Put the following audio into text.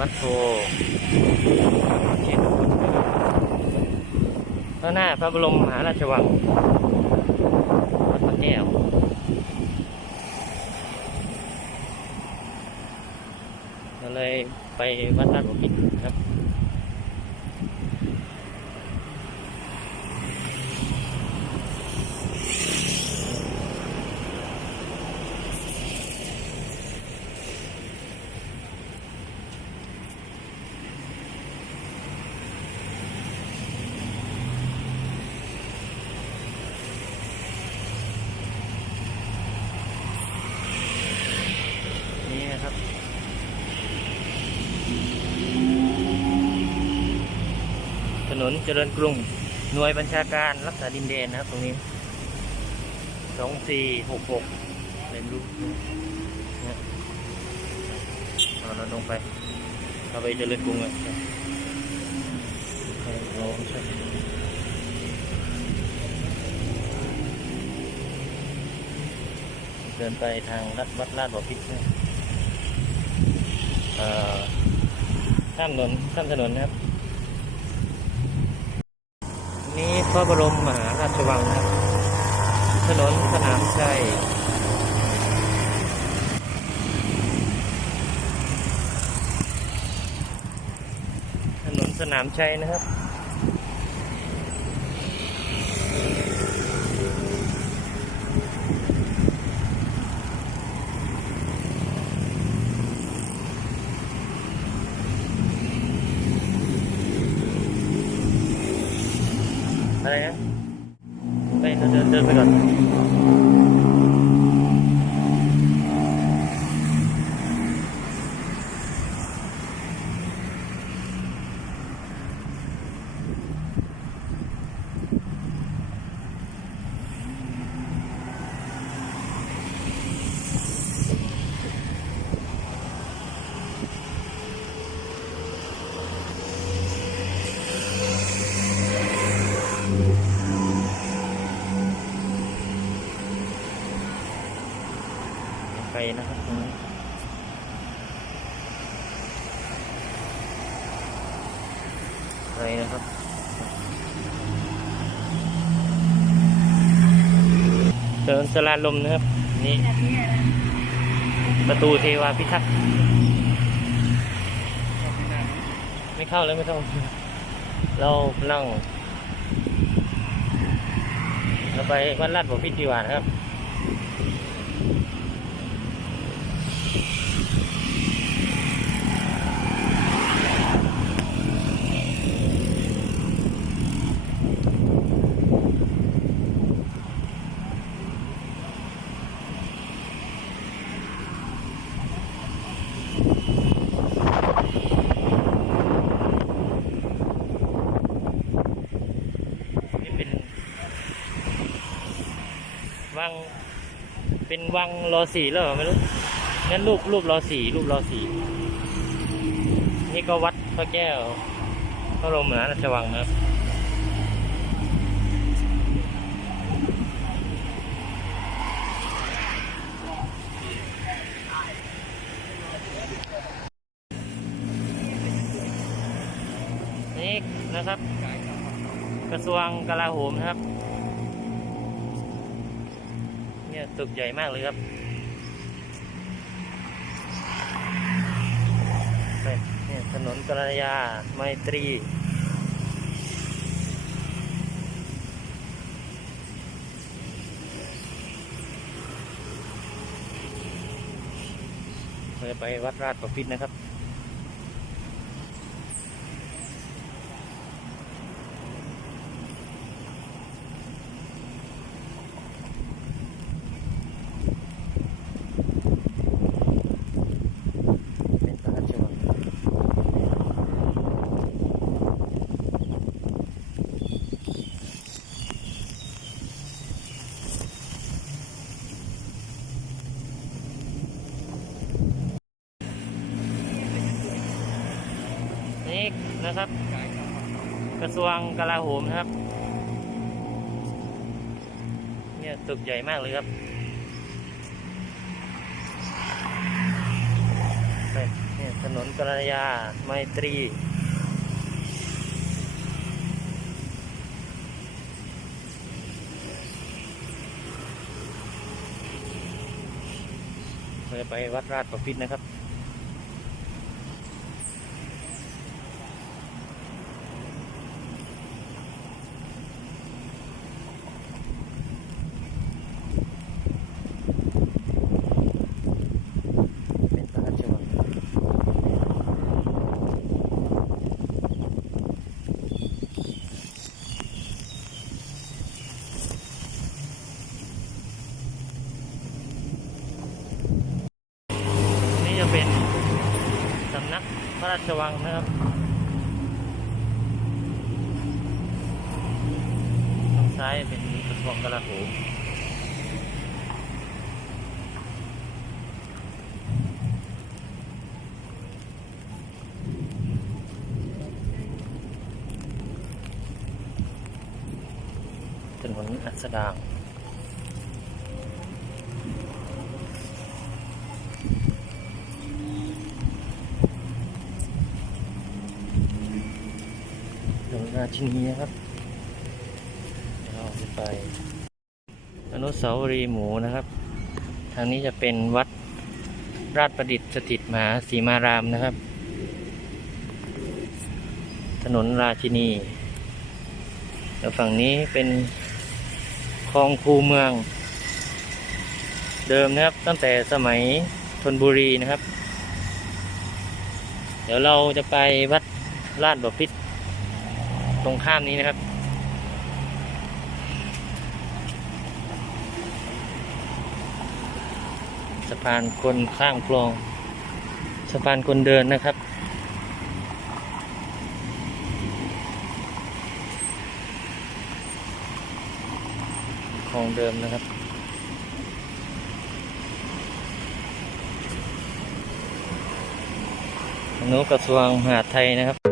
วัดโพเขตอุบลนะครับข้างหน้าพระบรมมหาราชวังวัดพระแก้วเราเลยไปวัดราชบุรีครับ นะครับ ถนนเจริญกรุง หน่วยบัญชาการรักษาดินแดนนะครับ ตรงนี้สองสี่หกหกเรียนรู้นะเอาเราลงไป เราไปเจริญกรุงเลยครับใช่เดินไปทางรัดวัดลาดบ่อพิษนะ ข้ามถนนข้ามถนนนะครับ นี่พระบรมมหาราชวังนะครับ ถนนสนามชัยถนนสนามชัยนะครับ Thank you. ไปนะครับตรงนี้ไปนะครับเดินสลาลมนะครับ นี่ ประตูเทวาพิทักษ์ไม่เข้าแล้วไม่ต้อง เรานั่งเราไปวัดลาดบ่อพิษดีวานะครับ วัง เป็นวังรอสีแล้วเหรอไม่รู้นั่นรูปรูปรอสีรูปรอสีนี่ก็วัดพระแก้วพระบรมมหาราชวังนะครับนี่นะครับ กระทรวงกลาโหมนะครับ เนี่ยตึกใหญ่มากเลยครับเนี่ยถนนกรยาไมตรีเราจะไปวัดราชประพิตนะครับ เป็นพระราชวัง นะครับ กระทรวงกลาโหมนะครับ เนี่ยตึกใหญ่มากเลยครับเนี่ยถนนกรยาไมตรีเราจะไปวัดราชประพิตนะครับ เป็นพระราชวังนี่จะเป็นสำนักพระรา ชวังนะครับทางซ้ายเป็นกระทรวงกลาโหมถนนอัสดางถนนราชินีนะครับเราไปอนุสาวรีย์หมูนะครับ ทางนี้จะเป็นวัดราชประดิษฐ์สถิตมหาสีมารามนะครับ ถนนราชินีแล้วฝั่งนี้เป็นคลองคูเมือง เดิมนะครับตั้งแต่สมัยธนบุรีนะครับ เดี๋ยวเราจะไปวัดลาดบพิตร ตรงข้ามนี้นะครับ สะพานคนข้ามคลอง สะพานคนเดินนะครับของเดิมนะครับอนุกระทรวงมหาดไทยนะครับ